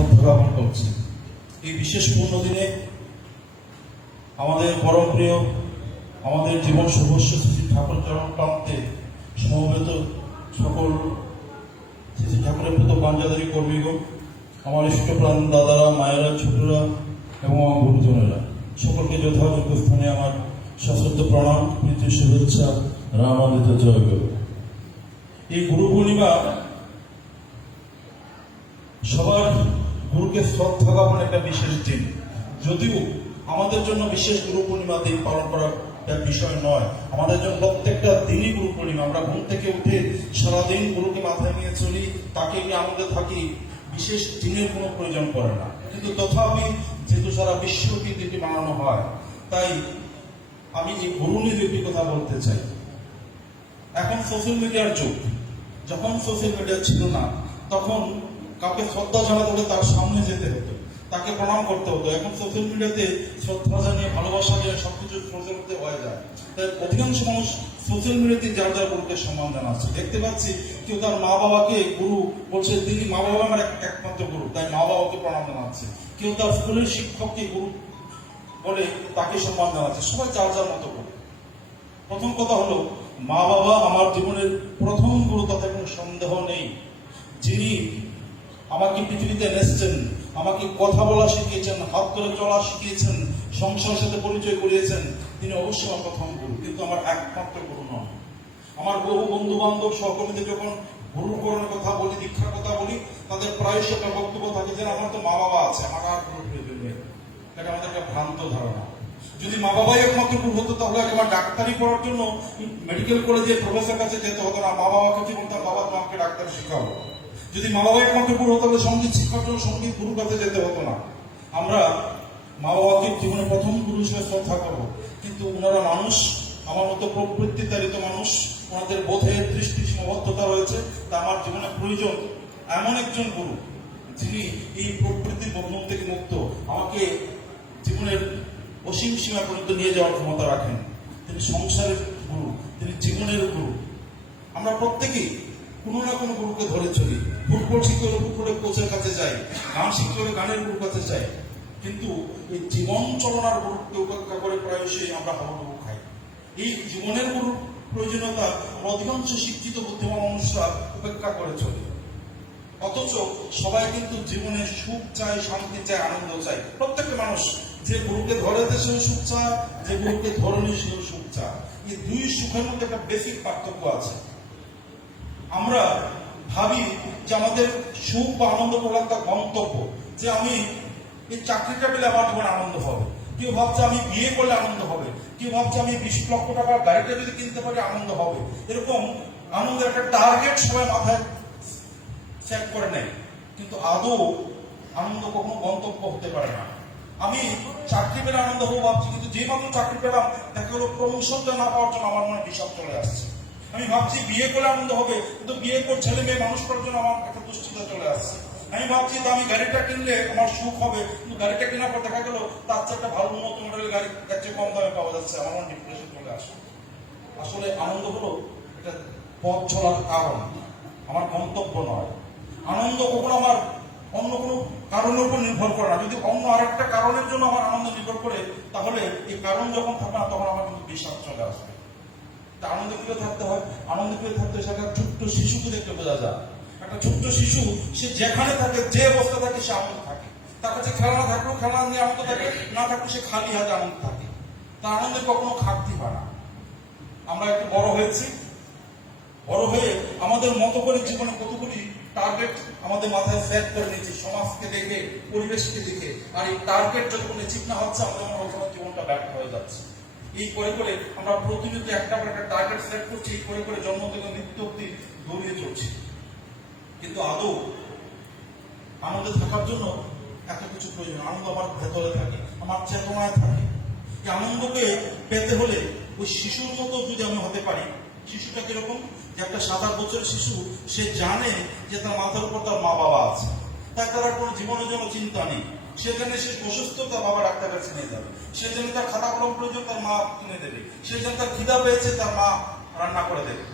শ্রদ্ধা জ্ঞাপন করছি। এই বিশেষ পূর্ণ দিনে আমাদের পরম প্রিয়, আমাদের জীবন সর্বস্ব শ্রী ঠাকুর চরণ প্রান্তে সমবেত সকল শ্রী ঠাকুরের প্রতি বাঞ্জাদারী কর্মীগণ, আমার ইষ্টপ্রাণ দাদারা, মায়েরা, ছোটরা এবং আমার গুরুজনেরা, সকলকে যথাযোগ্য স্থানে আমার সশ্রদ্ধ প্রণাম, প্রীতি, শুভেচ্ছা, রামাদিত জয় গুরু। এই গুরু পূর্ণিমা সবার গুরুকে শ্রদ্ধা জ্ঞাপনের একটা বিশেষ দিন। যদিও আমাদের জন্য বিশেষ গুরু পূর্ণিমা দিন পালন করার বিষয় নয়, আমাদের জন্য প্রত্যেকটা দিনই গুরু পূর্ণিমা। আমরা ঘুম থেকে উঠে সারাদিন গুরুকে মাথায় নিয়ে চলি, তাকে নিয়ে আনন্দে থাকি, বিশেষ দিনের কোনো প্রয়োজন পড়ে না। কিন্তু তথাপি যেহেতু সারা বিশ্বব্যাপী দিনটি মানানো হয়, তাই আমি এই গুরু নিয়ে দুটি কথা বলতে চাই। এখন সোশ্যাল মিডিয়ার যুগ। যখন সোশ্যাল মিডিয়া ছিল না, তখন কাউকে শ্রদ্ধা জানাতে হলে তার সামনে যেতে হতো, তাকে প্রণাম করতে হতো। এখন সোশ্যাল মিডিয়াতে শ্রদ্ধা জানিয়ে, ভালোবাসা জানিয়ে সবকিছু সোশ্যাল করতে হয়ে যায়। তাই অধিকাংশ মানুষ সোশ্যাল মিডিয়াতে যার যার গুরুকে সম্মান জানাচ্ছে। দেখতে পাচ্ছি কেউ তার মা বাবাকে গুরু বলছে, তিনি মা বাবা আমার একমাত্র গুরু, তাই মা বাবাকে প্রণাম জানাচ্ছে। কেউ তার স্কুলের শিক্ষককে গুরু বলে তাকে সম্মান জানাচ্ছে। সবাই যার যার মতো করে। প্রথম কথা হলো, মা বাবা আমার জীবনের প্রথম গুরু, তাতে কোনো সন্দেহ নেই। যিনি আমাকে পৃথিবীতে এনেছেন, আমাকে কথা বলা শিখিয়েছেন, হাত ধরে চলা শিখিয়েছেন, সংসারের সাথে পরিচয় করিয়েছেন, তিনি অবশ্যই আমার প্রথম গুরু, কিন্তু আমার একমাত্র গুরু নন। আমার বহু বন্ধু বান্ধব সহকর্মীদের যখন গুরুকরণের কথা বলি, দীক্ষার কথা বলি, তাদের প্রায়শই একটা বক্তব্য থাকে যে আমার তো মা বাবা আছে, আমার আর গুরু প্রয়োজন নেই। এটা আমাদের একটা ভ্রান্ত ধারণা। যদি মা বাবাই একমাত্র গুরু হতো, তাহলে আমার ডাক্তারি পড়ার জন্য মেডিকেল কলেজে প্রফেসর কাছে যেতে হতো না। মা বাবাকে কি বলতাম, বাবা তোমাকে ডাক্তারি শিখাবো। যদি মা বাবা একমাত্র গুরু হতো, তাহলে সঙ্গীত শিক্ষার জন্য সঙ্গীত গুরুর কাছে যেতে হতো না। আমরা মা বাবাকে জীবনে প্রথম গুরু হিসেবে শ্রদ্ধা করবো, কিন্তু ওনারা মানুষ, আমার মতো প্রবৃত্তিতাড়িত মানুষ, ওনাদের বোধের দৃষ্টি সীমাবদ্ধতা রয়েছে। তা আমার জীবনে প্রয়োজন এমন একজন গুরু যিনি এই প্রবৃত্তির বন্ধন থেকে মুক্ত, আমাকে জীবনের অসীম সীমা পর্যন্ত নিয়ে যাওয়ার ক্ষমতা রাখেন। তিনি সংসারের গুরু, তিনি জীবনের গুরু। আমরা প্রত্যেকেই কোনো না কোনো গুরুকে ধরে চলি। ফুটবল শিখতে হলে ফুটবলের কোচের কাছে যাই, গান শিখতে হলে গানের গুরুর কাছে যাই, কিন্তু এই জীবন চলনার গুরুকে উপেক্ষা করে প্রায়শই আমরা হাবুডুবু খাই। এই জীবনের গুরুর প্রয়োজনীয়তা অধিকাংশ শিক্ষিত বুদ্ধিমান মানুষরা উপেক্ষা করে চলে। অথচ সবাই কিন্তু জীবনে সুখ চায়, শান্তি চায়, আনন্দ চায়। প্রত্যেকটা মানুষ যে গুরুকে ধরেছে সেও সুখ চায়, যে গুরুকে ধরেনি সেও সুখ চায়। এই দুই সুখের মধ্যে একটা বেসিক পার্থক্য আছে। আমরা ভাবি যে আমাদের সুখ বা আনন্দ বলে একটা গন্তব্য, যে আমি এই চাকরিটা পেলে আমার জীবনে আনন্দ হবে। কেউ ভাবছে আমি বিয়ে করলে আনন্দ হবে, কেউ ভাবছে আমি 20 লক্ষ টাকার গাড়িটা যদি কিনতে পারি আনন্দ হবে। এরকম আনন্দের একটা টার্গেট সবাই মাথায় সেট করে নেয়, কিন্তু আদৌ আনন্দ কখনো গন্তব্য হতে পারে না। আমি চাকরি পেলে আনন্দ হবো ভাবছি, কিন্তু যে মাত্র চাকরি পেলাম তাকে হলো প্রমোশনটা না পাওয়ার জন্য আমার মনে বিষাদ চলে আসছে। আমি ভাবছি বিয়ে করলে আনন্দ হবে, কিন্তু বিয়ে করে ছেলে মেয়ে মানুষ করার জন্য আমার একটা দুশ্চিন্তা চলে আসছে। আমি ভাবছি আমি গাড়িটা কিনলে আমার সুখ হবে, কিন্তু গাড়িটা কেনার পর দেখা গেল তার চেয়ে একটা ভালো উন্নত মডেলের গাড়ি তার চেয়ে কম দামে পাওয়া যাচ্ছে, আমার ডিপ্রেশন চলে আসে। আসলে আনন্দ হলো এটা পথ চলার কারণ, আমার গন্তব্য নয়। আনন্দ কখনো আমার অন্য কোনো কারণের উপর নির্ভর করে না। যদি অন্য আরেকটা কারণের জন্য আমার আনন্দ নির্ভর করে, তাহলে এই কারণ যখন থাকে না, তখন আমার কিন্তু বিষাদ চলে আসবে। তা আনন্দ কিভাবে থাকতে হয়? আনন্দ কিভাবে থাকতে হয় সেটা ছোট্ট শিশুকে দেখতে বোঝা যায়। একটা ছোট্ট শিশু, সে যেখানে থাকে, যে অবস্থা থাকে, সে আনন্দ থাকে। তার কাছে খেলনা থাকলেও খেলনা নিয়ে আনন্দ থাকে, না থাকলে সে খালি হাতে আনন্দ থাকে। তার আনন্দের কখনো ঘাটতি হয় না। আমরা একটু বড় হয়েছি, বড় হয়ে আমাদের মতো করে জীবনে কতগুলি টার্গেট আমাদের মাথায় সেট করে নিয়েছি, সমাজকে দেখে, পরিবেশকে দেখে। আর এই টার্গেট যখন অ্যাচিভ না হচ্ছে, আমাদের জীবনটা ব্যর্থ হয়ে যাচ্ছে। এই করে করে আমরা প্রতিনিয়ত একটা টার্গেট সেট করছি, এই করে করে জন্ম থেকে মৃত্যু অব্দি দৌড়িয়ে চলছি। কিন্তু আদৌ আনন্দে থাকার জন্য এত কিছু প্রয়োজন। আনন্দ আমার ভেতরে থাকে, আমার চেতনায় থাকে। এই আনন্দকে পেতে হলে ওই শিশুর মতো যদি আমি হতে পারি। শিশুটা কিরকম? যে একটা 7-8 বছরের শিশু, সে জানে যে তার মাথার উপর তার মা বাবা আছে, তার আর কোনো জীবনের জন্য চিন্তা নেই। সে জানে সে অসুস্থ, তার বাবা ডাক্তার কাছে নিয়ে যাবে। সে জানে তার খাতা কলম প্রয়োজন, তার মা কিনে দেবে। সে জানে তার খিদা পেয়েছে, তার মা রান্না করে দেবে।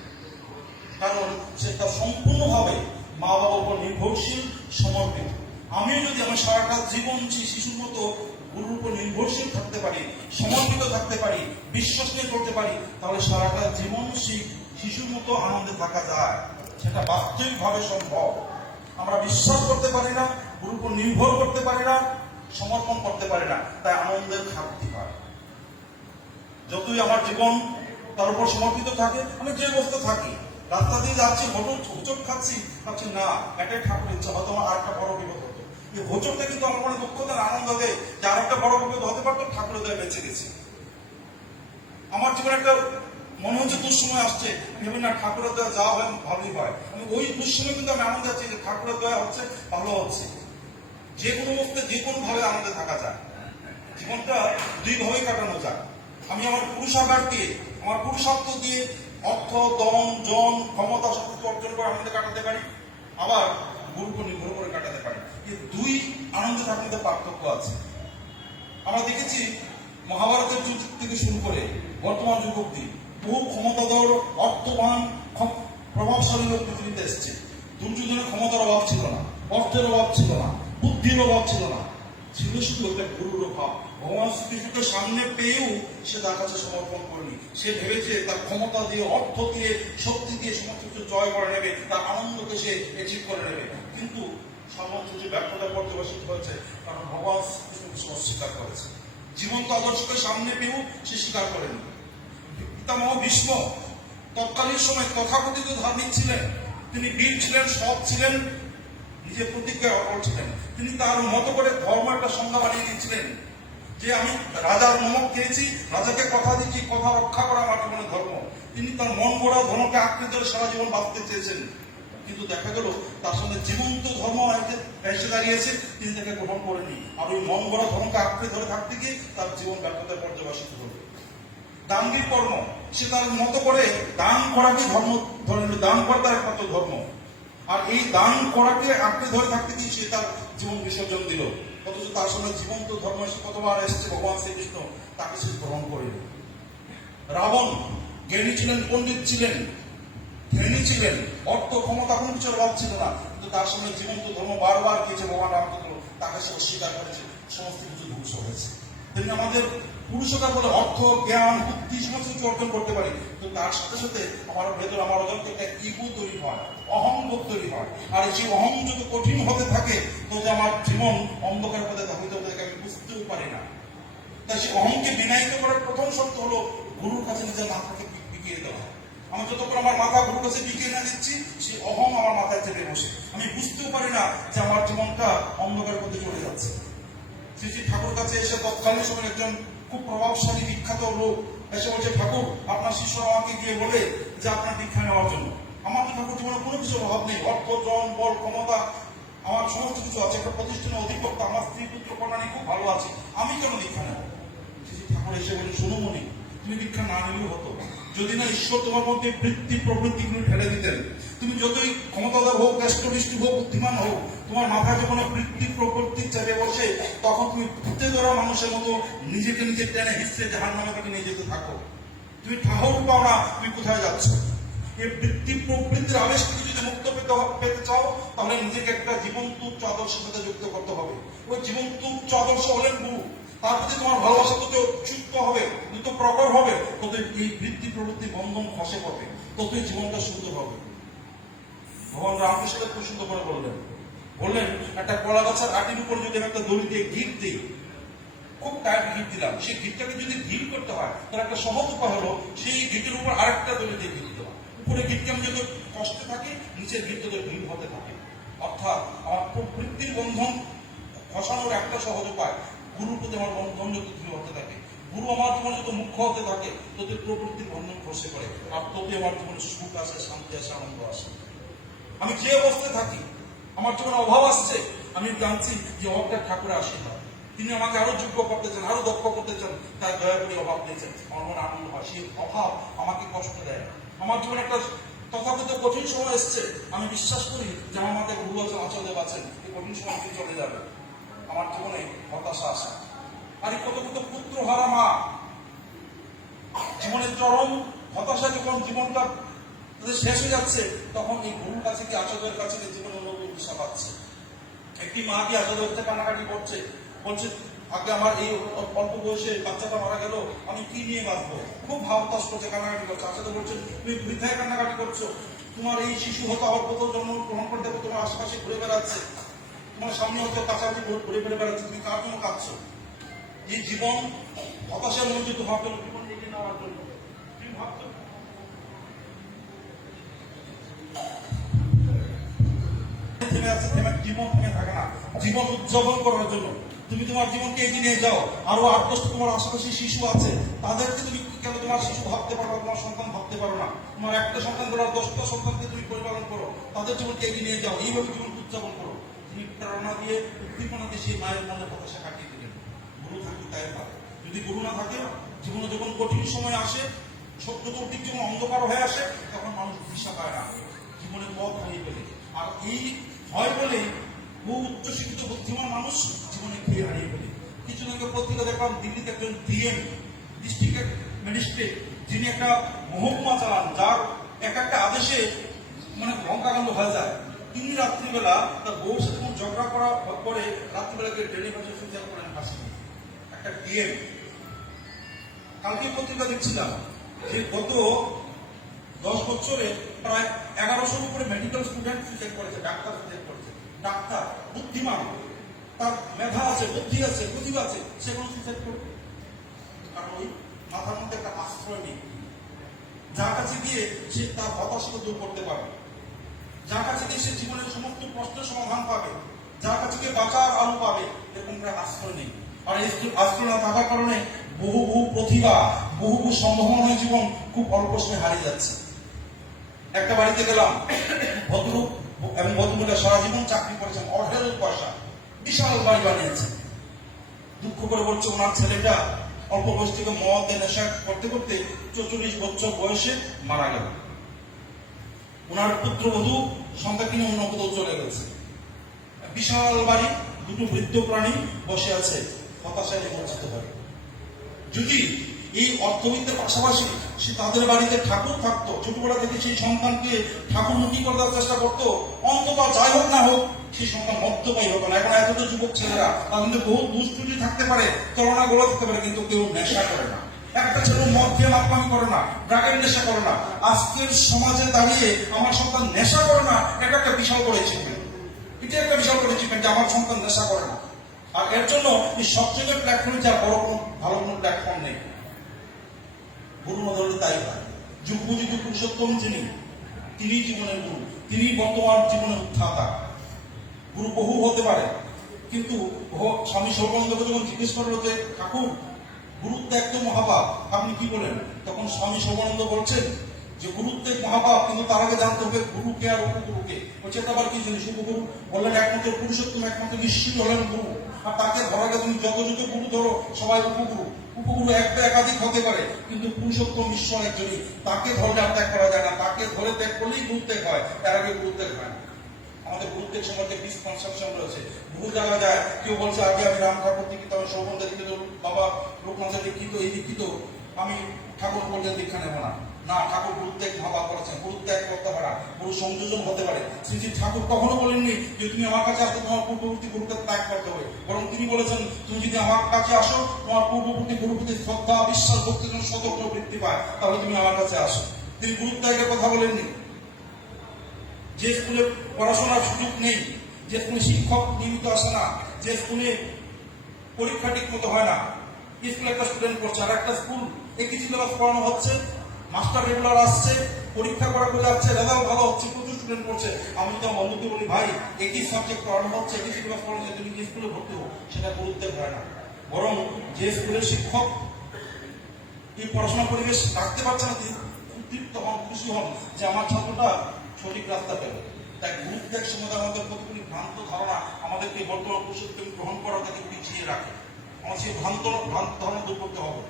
কারণ সে তার সম্পূর্ণভাবে মা বাবার উপর নির্ভরশীল, সমর্পিত। আমিও যদি আমি সারাটা জীবন সেই শিশুর মতো গুরুর উপর নির্ভরশীল থাকতে পারি, সমর্পিত থাকতে পারি, বিশ্বস্ত করতে পারি, তাহলে সারাটা জীবন সেই শিশুর মতো আনন্দে থাকা যায়। সেটা বাস্তবিকভাবে সম্ভব। আমরা বিশ্বাস করতে পারি না, গুরুর উপর নির্ভর করতে পারি না, সমর্পণ করতে পারি না, তাই আনন্দের ঘাটতি হয়। যতই আমার জীবন তার উপর সমর্পিত থাকে, আমি যে অবস্থা থাকি, রাস্তা দিয়ে যাচ্ছি, হোঁচট খাচ্ছি, ভাবছি না এটাই ঠাকুর ইচ্ছা, হয়তো আমার আর একটা বড় বিপদ হতো। এই হোঁচটটা কিন্তু আমার মনে দুঃখ দেয়, আনন্দ দেয় যে আর একটা বড় বিপদ হতে পারতো, ঠাকুরের দয়া বেঁচে গেছি। আমার জীবনে একটা মনে হচ্ছে দুঃসময় আসছে, ভেবে না ঠাকুরের দয়া যা হয় ভালোই হয়। আমি ওই দুঃসময় কিন্তু আমি আনন্দ আছি যে ঠাকুরের দয়া হচ্ছে, ভালো হচ্ছে। যে কোনো অবস্থায় যে কোনো ভাবে আনন্দে থাকা যায়। জীবনটা দুই ভাবেই কাটানো যায়। আমি আমার পুরুষাকার দিয়ে, আমার পুরুষার্থ দিয়ে অর্থ, দম, জন, ক্ষমতা সবকিছু অর্জন করে আনন্দে কাটাতে পারি, আবার গুরুর উপর নির্ভর করে কাটাতে পারি। এই দুই আনন্দে থাকতে পার্থক্য আছে। আমরা দেখেছি মহাভারতের যুগ থেকে শুরু করে বর্তমান যুগ অব্দি বহু ক্ষমতাধর, অর্থবান, প্রভাবশালী লোক পৃথিবীতে এসছে। দুর্যোধনের ক্ষমতার অভাব ছিল না, অর্থের অভাব ছিল না, বুদ্ধির অভাব ছিল না, ছিল শুধু একটা গুরুর অভাব। ভগবান শ্রীকৃষ্ণকে সামনে পেয়েও সে তার কাছে সমর্পণ করেনি। সে ভেবেছে তার ক্ষমতা দিয়ে, অর্থ দিয়ে, শক্তি দিয়ে সমস্ত কিছু জয় করে নেবে, তার আনন্দকে সে অ্যাচিভ করে নেবে। কিন্তু সমস্ত কিছু ব্যর্থতা পর্যবেসিত হয়েছে, কারণ ভগবান শ্রীকৃষ্ণ অস্বীকার করেছে। জীবন্ত আদর্শকে সামনে পেয়েও সে স্বীকার করেনি। পিতামহ ভীষ্ম তৎকালীন সময় তথাকথিত ধার্মিক ছিলেন, তিনি বীর ছিলেন, সৎ ছিলেন, নিজের প্রতিজ্ঞায় অটল ছিলেন। তিনি তার মতো করে ধর্ম একটা সংজ্ঞা বানিয়ে দিয়েছিলেন যে আমি রাজার নমক খেয়েছি, রাজাকে কথা দিচ্ছি, কথা রক্ষা করা আমার জীবনের ধর্ম। তিনি তার মন গড়া ধর্মকে আঁকড়ে ধরে সারা জীবন বাঁচতে চেয়েছেন, কিন্তু দেখা গেল তার সঙ্গে জীবন্ত ধর্ম এসে দাঁড়িয়েছে, তিনি তাকে গ্রহণ করেনি। আর ওই মন গড়া ধর্মকে আঁকড়ে ধরে থাকতে গিয়ে তার জীবন ব্যর্থতায় পর্যবেসিত হল। দানবীর কর্ম, সে তার মতো করে দান করাকে ধর্ম ধরে নিল, দান করা তার একমাত্র ধর্ম। আর এই দান করাকে আঁকড়ে ধরে থাকতে গিয়ে সে তার জীবন বিসর্জন দিল। অথচ তার সঙ্গে জীবন্ত ধর্ম এসে কতবার এসেছে ভগবান শ্রীকৃষ্ণ, তাকে সে গ্রহণ করিল। রাবণ জ্ঞানী ছিলেন, পণ্ডিত ছিলেন, জ্ঞানী ছিলেন, অর্থ, ক্ষমতা কোনো কিছুর অভাব ছিল না, কিন্তু তার সঙ্গে জীবন্ত ধর্ম বারবার গিয়েছে ভগবান রামচন্দ্র, তাকে সে অস্বীকার করেছে, সমস্ত কিছু ধ্বংস হয়েছে। তেমনি আমাদের পুরুষতা বলে অর্থ, জ্ঞান, বুদ্ধি সমস্ত কিছু অর্জন করতে পারি, কিন্তু তার সাথে সাথে আমার ভেতর, আমার অজর থেকে একটা ইগো তৈরি হয়, অহংবোধ তৈরি হয়। আর সেই অহং যদি কঠিন হতে থাকে, তো যে আমার জীবন অন্ধকার পথে ধাবিত হতে থাকে, আমি বুঝতেও পারি না। তাই সেই অহংকে বিনায়িত করার প্রথম শর্ত হলো গুরুর কাছে নিজের মাথাকে বিকিয়ে দেওয়া। আমি যতক্ষণ আমার মাথা গুরুর কাছে বিকিয়ে না দিচ্ছি, সেই অহং আমার মাথায় চেপে বসে, আমি বুঝতেও পারি না যে আমার জীবনটা অন্ধকার পথে চলে যাচ্ছে। শ্রী শ্রী ঠাকুর কাছে এসে তৎকালীন সময় একজন খুব প্রভাবশালী বিখ্যাত লোক এসে বলছে, ঠাকুর আপনার শিষ্য আমাকে গিয়ে বলে যে আপনার দীক্ষা নেওয়ার জন্য। আমার তো ঠাকুর জীবনে কোনো কিছুর অভাব নেই, অর্থ, জন, বল, ক্ষমতা, আমার সমস্ত কিছু আছে, একটা প্রতিষ্ঠানের অধিকর্তা, আমার স্ত্রী, পুত্র, কন্যা নিয়ে খুব ভালো আছে, আমি কেন দীক্ষা নেব? শ্রী ঠাকুর এসে বলে, শোনো মনি, তুমি দীক্ষা না নিলেও হতো, যদি না ঈশ্বর তোমার মধ্যে বৃত্তি প্রবৃত্তিগুলো ঢেলে দিতেন। তুমি যতই ক্ষমতাধর হোক, রাষ্ট্রনিষ্ঠ হোক, বুদ্ধিমান হোক, তোমার মাথায় যখন বৃত্তি প্রবৃত্তি চেপে বসে, তখন তুমি ভূতে ধরা মানুষের মতো নিজেকে নিজে টেনে হিসছে জাহান্নামের দিকে নিয়ে যেতে থাকো। তুমি ঠাকুর পাও না, তুমি কোথায় যাচ্ছ? এই বৃত্তি প্রবৃত্তির আবেশ থেকে যদি মুক্ত পেতে চাও, তাহলে নিজেকে একটা জীবন্ত উচ্চ আদর্শের সাথে যুক্ত করতে হবে। ওই জীবন্ত উচ্চ আদর্শ হলেন গুরু। তার প্রতি তোমার ভালোবাসা তত ক্ষিপ্ত হবে, তত প্রকট হবে, তত এই বৃত্তি প্রবৃত্তি বন্ধন খসে পড়বে, ততই জীবনটা সুন্দর হবে। ভগবান রামকৃষ্ণকে খুব সুন্দর করে বললেন একটা কলা গাছের আটির উপর যদি একটা দড়ি দিয়ে গিট দিই, খুব টাইট গিট দিলাম, সেই গিটটাকে যদি ঢিল করতে হয়, তার একটা সহজ উপায় হলো সেই গিটের উপর আরেকটা দড়ি দিয়ে গিট দেওয়া। উপরে গিটকে আমি যদি কষ্টে থাকি, নিচের গিটটা তো ঢিল হতে থাকে। অর্থাৎ আমার প্রবৃত্তির বন্ধন খসানোর একটা সহজ উপায়, গুরুর প্রতি আমার বন্ধন যত দৃঢ় হতে থাকে, গুরু আমার জীবনে যত মুখ্য হতে থাকে, তত প্রবৃত্তির বন্ধন খসে পড়ে, আর ততই আমার জীবনে সুখ আসে, শান্তি আসে, আনন্দ আসে। আমি যে অবস্থায় থাকি, আমার জীবনে অভাব আসছে, আমি জানছি যে অভাবটা ঠাকুরের আশীর্বাদ। তিনি আমাকে আরো যোগ্য করতে চান, আরো দক্ষ করতে চান, তার দয়া করে অভাব দিয়েছেন, আমার মনে আনন্দ হয়। সেই অভাব আমাকে কষ্ট দেয়। আমার জীবনে একটা তথাকথিত কঠিন সময় এসছে, আমি বিশ্বাস করি যে আমার মাথায় গুরু আছেন, আচার্যদেব আছেন, এই কঠিন সময় কি চলে যাবে। আমার জীবনে হতাশা আসে। আর এই কত কত পুত্র হারা মা, জীবনের চরম হতাশা যখন জীবনটা শেষ হয়ে যাচ্ছে, তখন এই গুরুর কাছে কি, আচার্যের কাছে জীবনের নতুন দিশা পাচ্ছে। একটি মা কি আসলে হচ্ছে কান্নাকাটি করছে, বলছে আগে আমার এই অল্প বয়সে বাচ্চাটা মারা গেল, আমি কি নিয়ে বাঁচবো, খুব ভাব হতাশ করছে, কান্নাকাটি করছে। আসলে বলছেন তুমি বৃদ্ধায় কান্নাকাটি করছো, তোমার এই শিশু হয়তো আবার কোথাও জন্ম গ্রহণ করতে হবে, তোমার আশেপাশে ঘুরে বেড়াচ্ছে, তোমার সামনে হয়তো কাছাকাছি ঘুরে ঘুরে বেড়াচ্ছে, তুমি কার জন্য কাঁদছো? এই জীবন হতাশার মধ্যে তো ভাবছো জীবন এগিয়ে নেওয়ার জন্য, তুমি ভাবছো থেমে আছে, জীবন থেমে থাকে না, জীবন উদযাপন করার জন্য তুমি তোমার জীবনকে এগিয়ে নিয়ে যাও। আরো 8-10টা তোমার আশেপাশে শিশু আছে, তাদেরকে তুমি কেন তোমার শিশু ভাবতে পারো না, তোমার সন্তান ভাবতে পারো না? তোমার একটা সন্তান করো, 10টা সন্তানকে তুমি পরিপালন করো, তাদের জীবনকে এগিয়ে নিয়ে যাও, এইভাবে জীবন উদযাপন করো। তুমি প্রেরণা দিয়ে, উদ্দীপনা দিয়ে সেই মায়ের মনে হতাশা কাটিয়ে দিলেন। গুরু থাকবে তাই পারে, যদি গুরু না থাকে, জীবনে যখন কঠিন সময় আসে, চতুর্দিক যখন অন্ধকার হয়ে আসে, তখন মানুষ দিশা পায় না, জীবনের পথ হারিয়ে ফেলে। আর এই ভয় বলেই বহু উচ্চশিক্ষিত বুদ্ধিমান মানুষ জীবনে খেয়ে হারিয়ে ফেলে। কিছুদিন আগে পত্রিকা দেখলাম, দিল্লিতে একজন ডিএম, ডিস্ট্রিক্ট ম্যাজিস্ট্রেট, যিনি একটা মহকুমা চালান, যার এক একটা আদেশে মানে লঙ্কাকাণ্ড হয়ে যায়। তিনি রাত্রিবেলা তার বউর সাথে যখন ঝগড়া করা পরে রাত্রিবেলাকে ডেলি বাসে সুইচার করেন ফাঁসি। একটা ডিএম। কালকে পত্রিকা দেখছিলাম যে গত 10 বছরে প্রায় 1100-র উপরে মেডিকেল স্টুডেন্ট সুইসাইড করেছে, ডাক্তার সুইসাইড করেছে। ডাক্তার বুদ্ধিমান, তার মেধা আছে, বুদ্ধি আছে, প্রতিভা আছে, সে কোনো সুইসাইড করবে? কারণ ওই মাথার মধ্যে একটা আশ্রয় নেই, যার কাছে গিয়ে সে তার হতাশা দূর করতে পারবে, যার কাছে গিয়ে সে জীবনের সমস্ত প্রশ্নের সমাধান পাবে, যার কাছে গিয়ে বাঁচার আলো পাবে, এরকম একটা আশ্রয় নেই। আর এই আশ্রয় না থাকার কারণে বহু বহু প্রতিভা, বহু বহু সম্ভাবনাময় জীবন খুব অল্প সময় হারিয়ে যাচ্ছে। একটা বাড়িতে গেলাম, ভদ্রলোক এবং ভদ্রমহিলা সারা জীবন চাকরি করেছেন, অঢেল পয়সা, বিশাল বাড়ি বানিয়েছে। দুঃখ করে বলছে ওনার ছেলেটা অল্প বয়স থেকে মদ নেশা করতে করতে 44 বছর বয়সে মারা গেল। ওনার পুত্রবধূ সন্তান কিনে অন্য কোথাও চলে গেছে। বিশাল বাড়ি, দুটো বৃদ্ধ প্রাণী বসে আছে, হতাশায় বঞ্চিত হয়। যদি এই অর্থবিত্তের পাশাপাশি সে তাদের বাড়িতে ঠাকুর থাকতো, ছোটবেলা থেকে সেই সন্তানকে ঠাকুরমুখী করে দেওয়ার চেষ্টা করতো, অন্তত যাই হোক না হোক সেই সন্তান মদ্যপায়ী হতো না। এখন এত যুবক ছেলেরা, তার মধ্যে বহু দুষ্কৃতি থাকতে পারে, চলনা গোলা থাকতে পারে, কিন্তু কেউ নেশা করে না। একটা ছেলে মদ খেয়ে নাপানি করে না, ড্রাগের নেশা করে না। আজকের সমাজে দাঁড়িয়ে আমার সন্তান নেশা করে না, এটা একটা বিশাল বড় অ্যাচিভমেন্ট। এটা একটা বিশাল বড় অ্যাচিভমেন্ট যে আমার সন্তান নেশা করে না। আর এর জন্য এই সবচেয়ে প্ল্যাটফর্মে যা বড় কোনো ভালো কোনো প্ল্যাটফর্ম নেই। গুরু ধরলে তাই হয়। যুগোপযোগী পুরুষোত্তম তিনি জীবনের গুরু, তিনি বর্তমান জীবনের উত্থাতা। গুরু বহু হতে পারে, কিন্তু স্বামী সর্বানন্দকে যখন জিজ্ঞেস করলো যে ঠাকুর গুরুত্ব একদম মহাপাপ, আপনি কি বলেন? তখন স্বামী সর্বানন্দ বলছেন যে গুরুত্ব মহাপাপ, কিন্তু তার আগে জানতে হবে গুরুকে আর উপগুরুকে। বলছে এটা আবার কি জিনিস? উপগুরু বললেন একমাত্র পুরুষোত্তম, একমাত্র নিশ্চয়ই হলেন গুরু। আর তাকে ধরাকে তুমি যত গুরু ধরো সবাই উপগুরু। উপগুরু একটা একাধিক হতে পারে, কিন্তু পুরুষোত্তম ঈশ্বর একজনই, তাকে ধরলে আর ত্যাগ করা যায় না। তাকে ধরে ত্যাগ করলেই গুরুত্বেগ হয়, তার আগে গুরুত্বেগ হয় না। আমাদের গুরুত্বের সমাজে মিসকনসেপশন রয়েছে, বহু জায়গা যায়। কেউ বলছে আগে আমি রাম ঠাকুর দীক্ষিত, আমি সৌগন্ধ দীক্ষিত, বাবা লোকনাথের দীক্ষিত, এই দীক্ষিত, আমি ঠাকুর বললে দীক্ষা নেব না। না, ঠাকুর গুরুত্বেগ ভাবা করেছেন, গুরুত্যাগ করতে পারে, গুরু সংযোজন হতে পারে। শ্রী শ্রী ঠাকুর কখনো বলেননি যে তুমি আমার কাছে আসতে তোমার পূর্ববর্তী গুরুকে ত্যাগ করতে হবে, বরং তিনি বলেছেন তুমি যদি আমার কাছে আসো, তোমার পূর্ববর্তী গুরুর প্রতি শ্রদ্ধা, বিশ্বাস, ভক্তির জন্য সতর্ক বৃদ্ধি পায়, তাহলে তুমি আমার কাছে আসো। তিনি গুরুত্যাগের কথা বলেননি। যে স্কুলে পড়াশোনার সুযোগ নেই, যে স্কুলে শিক্ষক নিয়মিত আসে না, যে স্কুলে পরীক্ষা ঠিক মতো হয় না, স্কুলে একটা স্টুডেন্ট পড়ছে, আর একটা স্কুল একই সিলেবাস পড়ানো হচ্ছে, মাস্টার রেগুলার আসছে, পরীক্ষা করা করে যাচ্ছে, রেজাল্ট ভালো হচ্ছে, প্রচুর স্টুডেন্ট পড়ছে। আমি তো বন্ধুকে বলি ভাই একই সাবজেক্ট পড়ানো হচ্ছে, একই সিলেবাস পড়ানো হচ্ছে, তুমি কি স্কুলে ভর্তি হো? সেটা গুরুত্বের হয় না। বরং যে স্কুলের শিক্ষক এই পড়াশোনা পরিবেশ রাখতে পারছে না, তিনি তৃপ্ত হন, খুশি হন যে আমার ছাত্রটা সঠিক রাস্তা পেল। তাই গুরুত্বের সমাধান আমাদের কতগুলি ভ্রান্ত ধারণা আমাদেরকে বর্তমান পুরুষোত্তম গ্রহণ করা থেকে পিছিয়ে রাখে। আমার সেই ভ্রান্ত ধারণা দূর করতে হবে।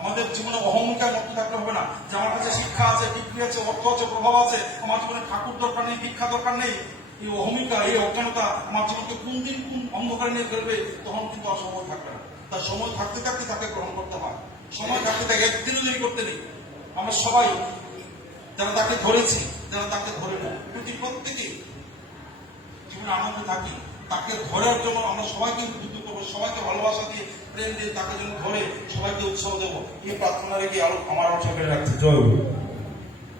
আমাদের জীবনে অহংকার মুক্ত থাকতে হবে না যে আমার কাছে শিক্ষা আছে, ডিগ্রি আছে, অর্থ আছে, প্রভাব আছে, আমার জীবনে ঠাকুর দরকার নেই, শিক্ষা দরকার নেই। এই অহমিকা, এই অজ্ঞানতা আমার জীবনকে কোন দিন কোন অন্ধকারে নিয়ে ফেলবে, তখন কিন্তু আর সময় থাকবে না। তার সময় থাকতে থাকতে তাকে গ্রহণ করতে হয়। সময় থাকতে তাকে একদিনও দেরি করতে নেই। আমরা সবাই যারা তাকে ধরেছি, যারা তাকে ধরে না, প্রত্যেকে জীবনে আনন্দে থাকি, তাকে ধরার জন্য আমরা সবাইকে উদ্বুদ্ধ করবো, সবাইকে ভালোবাসা দিয়ে প্রেম দিয়ে তাকে যেন ধরে সবাইকে উৎসাহ দেবো, এই প্রার্থনা রেখে আরো আমার আলোচনা করে রাখছি। জয় গুরু।